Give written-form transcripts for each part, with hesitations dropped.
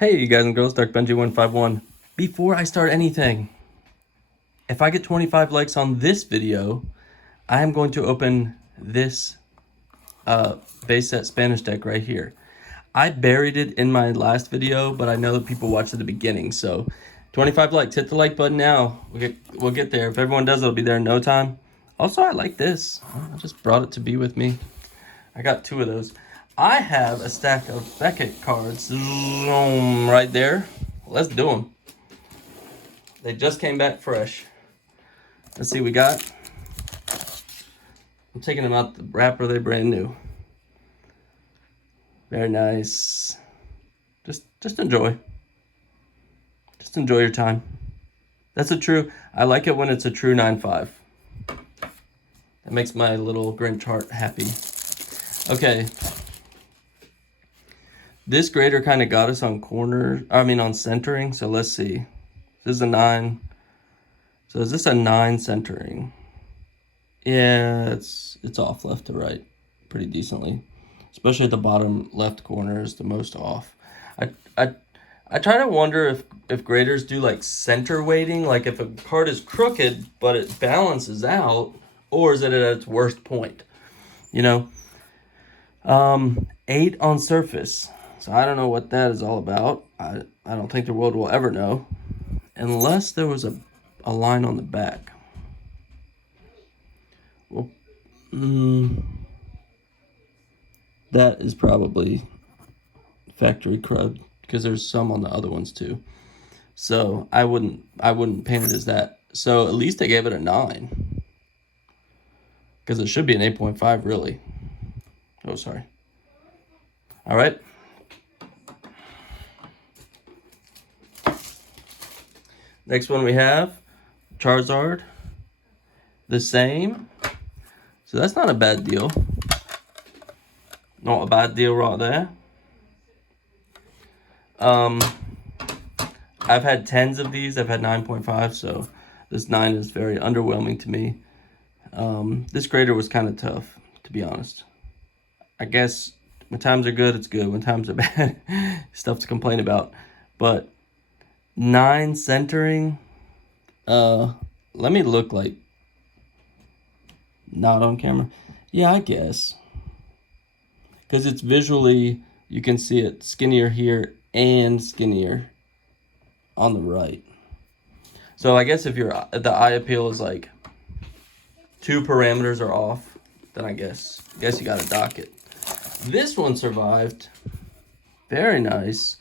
Hey, you guys and girls, Dark Benji151. Before I start anything, if I get 25 likes on this video, I am going to open this base set Spanish deck right here. I buried it in my last video, but I know that people watched at the beginning, so 25 likes. Hit the like button now. We'll get there. If everyone does, it'll be there in no time. Also, I like this. I just brought it to be with me. I got 2 of those. I have a stack of Beckett cards right there. Let's do them. They just came back fresh. Let's see what we got. I'm taking them out the wrapper. They're brand new. Very nice. Just enjoy. Just enjoy your time. That's a true. I like it when it's a true 9-5. That makes my little Grinch heart happy. Okay. This grader kind of got us on on centering. So let's see. This is a 9. So is this a 9 centering? Yeah, it's off left to right pretty decently. Especially at the bottom left corner is the most off. I try to wonder if graders do like center weighting, like if a card is crooked but it balances out, or is it at its worst point? You know? 8 on surface. So I don't know what that is all about. I don't think the world will ever know. Unless there was a line on the back. Well, that is probably factory crud, because there's some on the other ones too. So I wouldn't paint it as that. So at least I gave it a 9. Because it should be an 8.5 really. Oh, sorry. All right. Next one we have Charizard. The same. So that's not a bad deal. Not a bad deal right there. I've had 10s of these. I've had 9.5, so this 9 is very underwhelming to me. This grader was kind of tough, to be honest. I guess when times are good, it's good. When times are bad, stuff to complain about. But 9 centering, let me look like not on camera. Yeah, I guess. Because it's visually, you can see it skinnier here and skinnier on the right. So I guess if the eye appeal is like 2 parameters are off, then I guess you gotta dock it. This one survived. Very nice.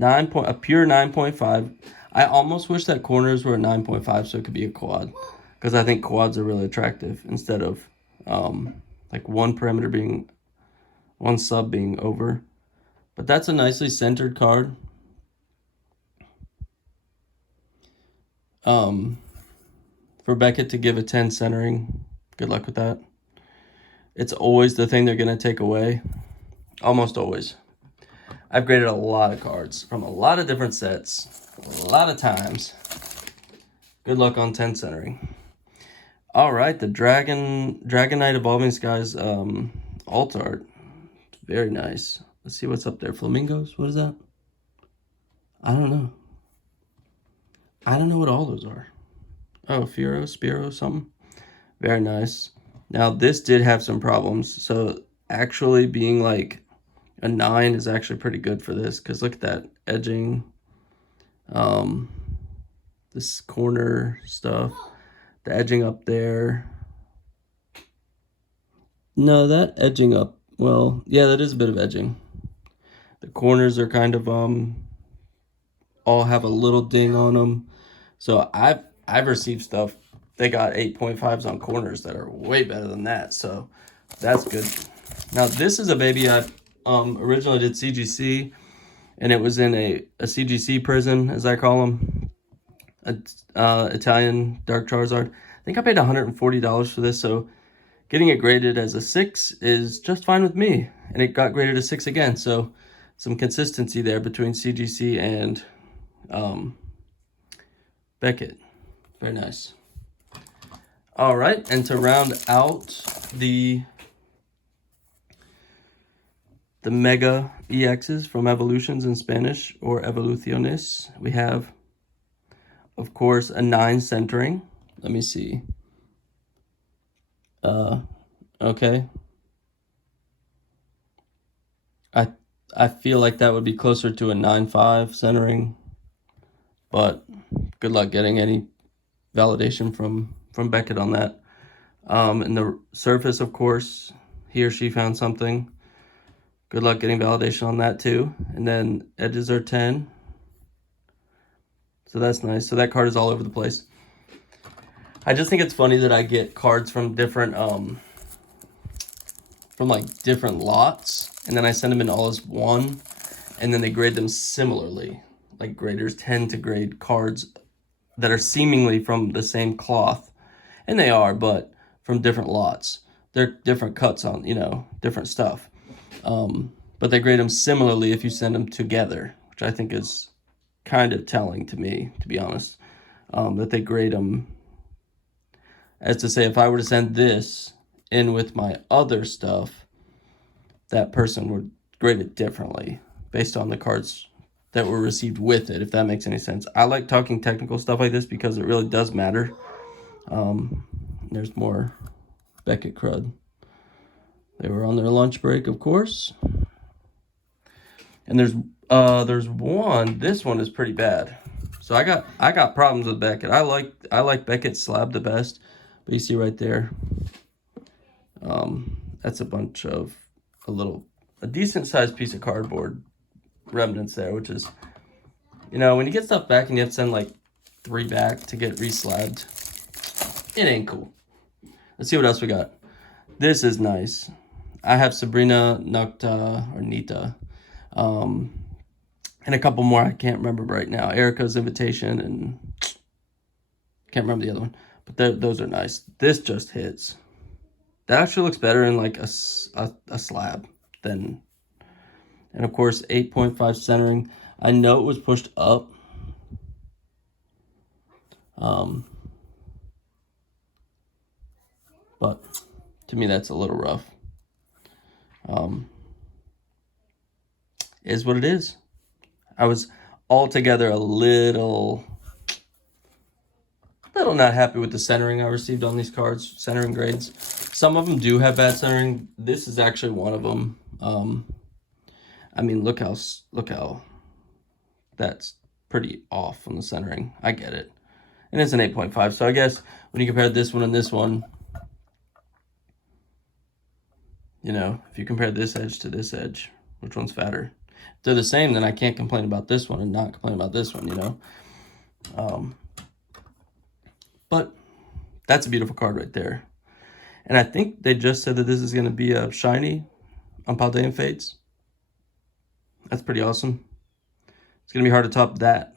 A pure 9.5. I almost wish that corners were a 9.5 so it could be a quad. Because I think quads are really attractive instead of like one sub being over. But that's a nicely centered card. For Beckett to give a 10 centering, good luck with that. It's always the thing they're going to take away. Almost always. I've graded a lot of cards from a lot of different sets, a lot of times. Good luck on 10 centering. All right, the Dragonite Evolving Skies alt art. Very nice. Let's see what's up there. Flamingos? What is that? I don't know. I don't know what all those are. Oh, Firo, Spiro, something. Very nice. Now, this did have some problems. So, actually being like a 9 is actually pretty good for this. Because look at that edging. This corner stuff. The edging up there. No, that edging up. Well, yeah, that is a bit of edging. The corners are kind of all have a little ding on them. So I've received stuff. They got 8.5s on corners that are way better than that. So that's good. Now this is a baby I originally did CGC, and it was in a CGC prison, as I call them. Italian Dark Charizard. I think I paid $140 for this, so getting it graded as a 6 is just fine with me. And it got graded a 6 again, so some consistency there between CGC and Beckett. Very nice. All right, and to round out the the Mega EXs from Evolutions in Spanish, or Evoluciones. We have, of course, a 9 centering. Let me see. Okay. I feel like that would be closer to a 9.5 centering, but good luck getting any validation from Beckett on that. And the surface, of course, he or she found something. Good luck getting validation on that too. And then edges are 10. So that's nice. So that card is all over the place. I just think it's funny that I get cards from different from like different lots, and then I send them in all as one, and then they grade them similarly. Like graders tend to grade cards that are seemingly from the same cloth, and they are, but from different lots. They're different cuts on, you know, different stuff. But they grade them similarly if you send them together, which I think is kind of telling to me, to be honest, that they grade them as to say, if I were to send this in with my other stuff, that person would grade it differently based on the cards that were received with it, if that makes any sense. I like talking technical stuff like this because it really does matter. There's more Beckett crud. They were on their lunch break, of course. And there's one. This one is pretty bad. So I got problems with Beckett. I like Beckett slab the best, but you see right there, that's a bunch of a decent sized piece of cardboard remnants there, which is, you know, when you get stuff back and you have to send like 3 back to get reslabbed, it ain't cool. Let's see what else we got. This is nice. I have Sabrina, Nocta, or Nita, and a couple more I can't remember right now. Erica's Invitation, and can't remember the other one. But those are nice. This just hits. That actually looks better in like a slab than, and of course 8.5 centering. I know it was pushed up. But to me that's a little rough. Is what it is. I was altogether a little not happy with the centering I received on these cards, centering grades. Some of them do have bad centering. This is actually one of them. I mean, look how that's pretty off on the centering. I get it. And it's an 8.5. So I guess when you compare this one and this one, you know, if you compare this edge to this edge, which one's fatter? If they're the same, then I can't complain about this one and not complain about this one, you know? But that's a beautiful card right there. And I think they just said that this is going to be a shiny on Paldean Fates. That's pretty awesome. It's going to be hard to top that.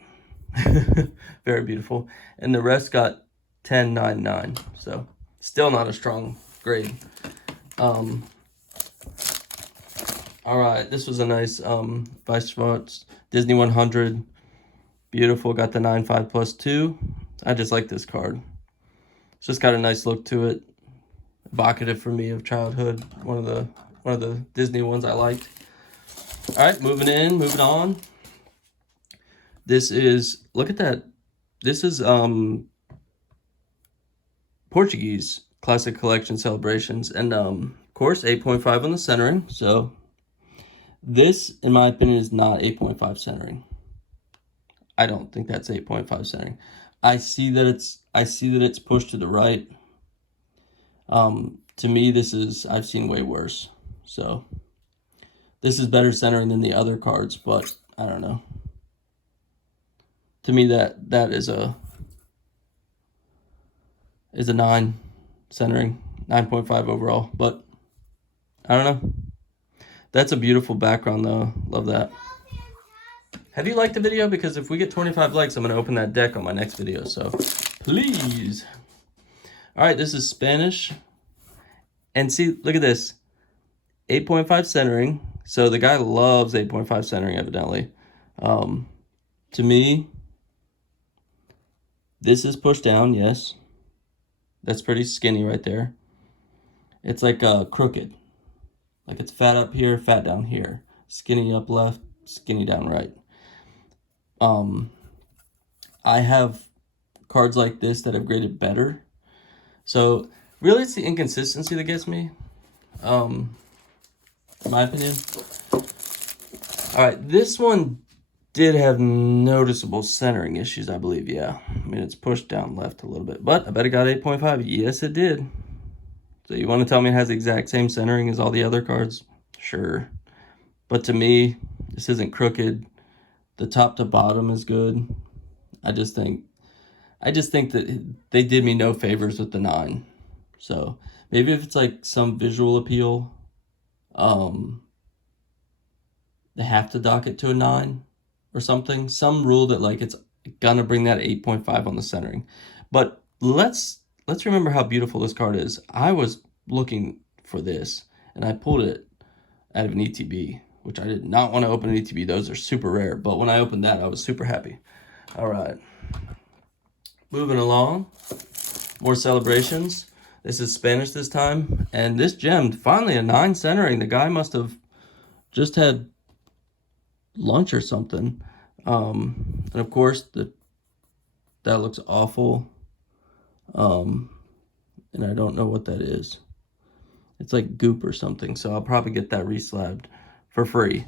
Very beautiful. And the rest got 10, 9, 9. So still not a strong grade. All right, this was a nice Vice Disney 100. Beautiful, got the 9.5 plus 2. I just like this card. It's just got a nice look to it. Evocative for me of childhood. One of the Disney ones I liked. All right, moving on. This is, look at that. This is Portuguese Classic Collection Celebrations, and of course 8.5 on the centering. So this, in my opinion, is not 8.5 centering. I don't think that's 8.5 centering. I see that it's pushed to the right. To me, I've seen way worse. So this is better centering than the other cards, but I don't know. To me, that is a 9 centering, 9.5 overall, but I don't know. That's a beautiful background though. Love that. Have you liked the video? Because if we get 25 likes, I'm going to open that deck on my next video. So please. All right, this is Spanish. And see, look at this. 8.5 centering. So the guy loves 8.5 centering, evidently. To me, this is pushed down, yes. That's pretty skinny right there. It's like crooked. Like it's fat up here, fat down here. Skinny up left, skinny down right. I have cards like this that have graded better. So really it's the inconsistency that gets me. In my opinion. Alright, this one did have noticeable centering issues, I believe, yeah. I mean, it's pushed down left a little bit, but I bet it got 8.5. Yes, it did. So you want to tell me it has the exact same centering as all the other cards? Sure. But to me, this isn't crooked. The top to bottom is good. I just think that they did me no favors with the 9. So maybe if it's like some visual appeal, they have to dock it to a 9 or something. Some rule that like it's gonna bring that 8.5 on the centering. But let's remember how beautiful this card is. I was looking for this and I pulled it out of an ETB, which I did not want to open an ETB. Those are super rare. But when I opened that, I was super happy. All right. Moving along. More celebrations. This is Spanish this time. And this gem, finally a 9 centering. The guy must have just had lunch or something. And of course, that looks awful. And I don't know what that is. It's like goop or something. So I'll probably get that reslabbed for free.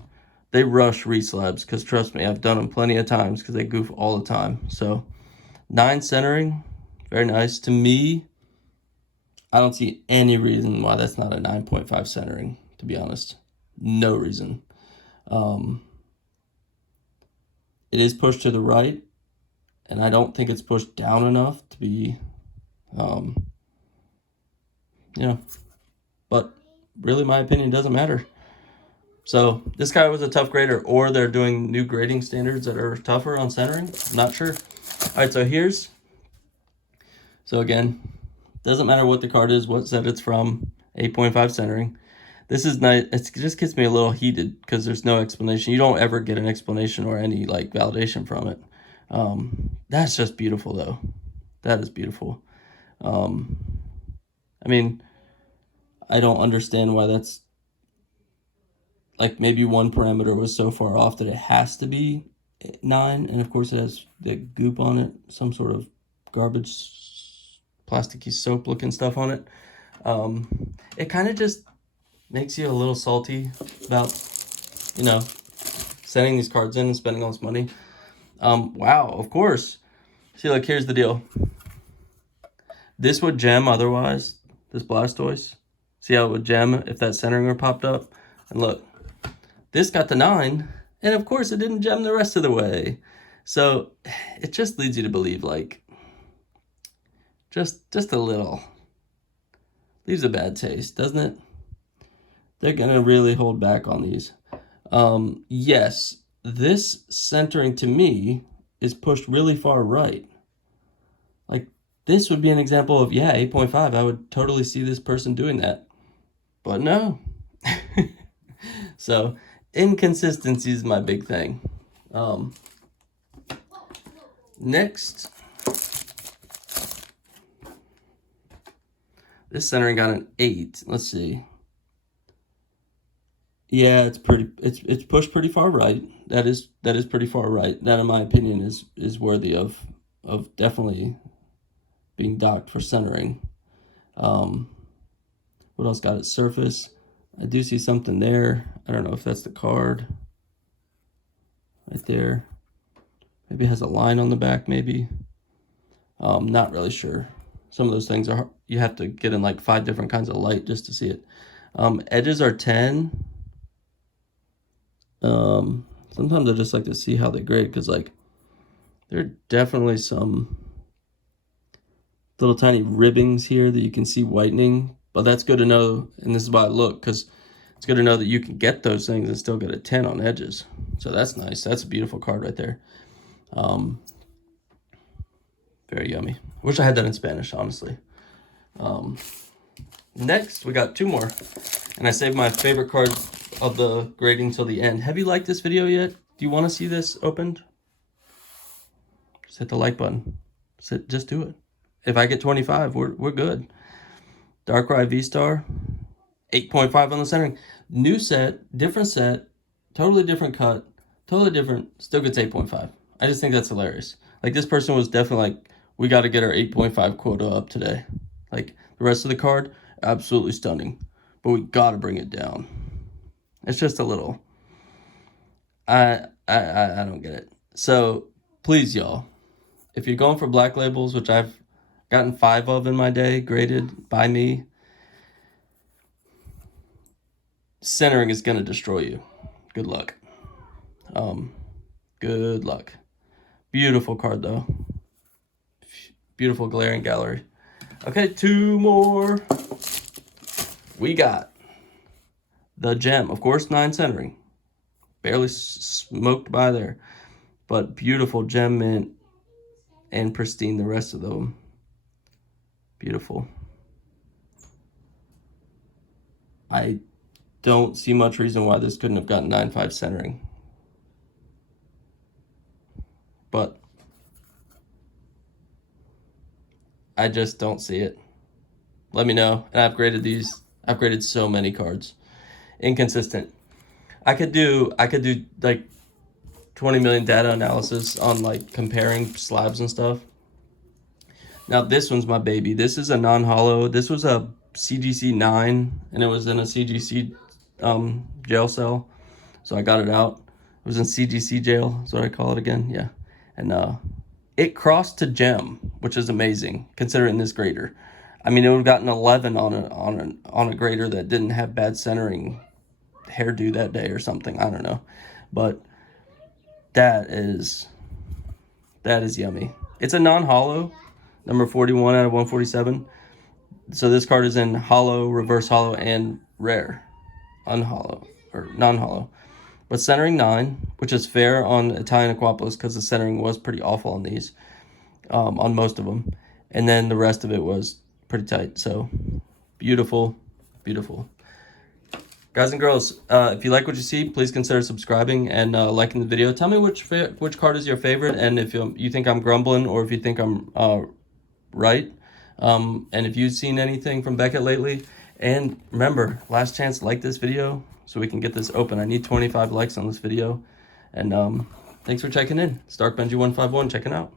They rush reslabs because trust me, I've done them plenty of times because they goof all the time. So 9 centering, very nice. To me, I don't see any reason why that's not a 9.5 centering, to be honest. No reason. It is pushed to the right, and I don't think it's pushed down enough to be, but really my opinion doesn't matter. So this guy was a tough grader, or they're doing new grading standards that are tougher on centering. I'm not sure. All right, so again, doesn't matter what the card is, what set it's from, 8.5 centering. This is nice. It just gets me a little heated because there's no explanation. You don't ever get an explanation or any like validation from it. That's just beautiful though. That is beautiful. I mean, I don't understand why that's like maybe one parameter was so far off that it has to be 9. And of course it has the goop on it, some sort of garbage, plasticky soap looking stuff on it. It kind of just makes you a little salty about, sending these cards in and spending all this money. Wow, of course. See, like, here's the deal. This would gem otherwise, this Blastoise. See how it would gem if that centering were popped up? And look, this got the 9, and of course it didn't gem the rest of the way. So it just leads you to believe, like, just a little. Leaves a bad taste, doesn't it? They're going to really hold back on these. Yes, this centering to me is pushed really far right. Like, this would be an example of, yeah, 8.5. I would totally see this person doing that. But no. So, inconsistency is my big thing. Next. This centering got an 8. Let's see. Yeah, it's pushed pretty far right. That is pretty far right. That, in my opinion, is worthy of definitely being docked for centering. What else got its surface? I do see something there. I don't know if that's the card. Right there. Maybe it has a line on the back, maybe. Not really sure. Some of those things are, you have to get in like 5 different kinds of light just to see it. Edges are 10. Sometimes I just like to see how they grade because, like, there are definitely some little tiny ribbings here that you can see whitening, but that's good to know, and this is why I look, because it's good to know that you can get those things and still get a 10 on edges. So that's nice. That's a beautiful card right there. Very yummy. Wish I had that in Spanish, honestly. Next, we got 2 more, and I saved my favorite card of the grading till the end. Have you liked this video yet? Do you want to see this opened? Just hit the like button. Just do it. If I get 25, we're good. Darkrai V-Star, 8.5 on the centering. New set, different set, totally different cut, totally different, still gets 8.5. I just think that's hilarious. Like, this person was definitely like, we got to get our 8.5 quota up today. Like, the rest of the card, absolutely stunning. But we got to bring it down. It's just a little... I don't get it. So, please, y'all, if you're going for black labels, which I've gotten 5 of in my day, graded by me, centering is going to destroy you. Good luck. Good luck. Beautiful card, though. Beautiful glaring gallery. Okay, 2 more. We got the gem. Of course, 9 centering. Barely smoked by there. But beautiful gem mint and pristine, the rest of them. Beautiful. I don't see much reason why this couldn't have gotten 9.5 centering. But I just don't see it. Let me know. And I've graded these. I've graded so many cards. Inconsistent. I could do like 20 million data analysis on like comparing slabs and stuff. Now this one's my baby. This is a non-hollow. This was a CGC 9 and it was in a CGC jail cell. So I got it out. It was in CGC jail. That's what I call it again. Yeah. And it crossed to gem, which is amazing considering this grader. I mean, it would have gotten 11 on a grader that didn't have bad centering hairdo that day or something. I don't know. But that is yummy. It's a non-hollow, number 41 out of 147. So this card is in hollow, reverse hollow, and rare. Unhollow, or non-hollow. But centering 9, which is fair on Italian Aquapolis because the centering was pretty awful on these, on most of them. And then the rest of it was pretty tight. So beautiful, beautiful. Guys and girls, if you like what you see, please consider subscribing and liking the video. Tell me which card is your favorite, and if you think I'm grumbling or if you think I'm right. And if you've seen anything from Beckett lately. And remember, last chance, like this video so we can get this open. I need 25 likes on this video. And thanks for checking in. It's Dark Benji 151 checking out.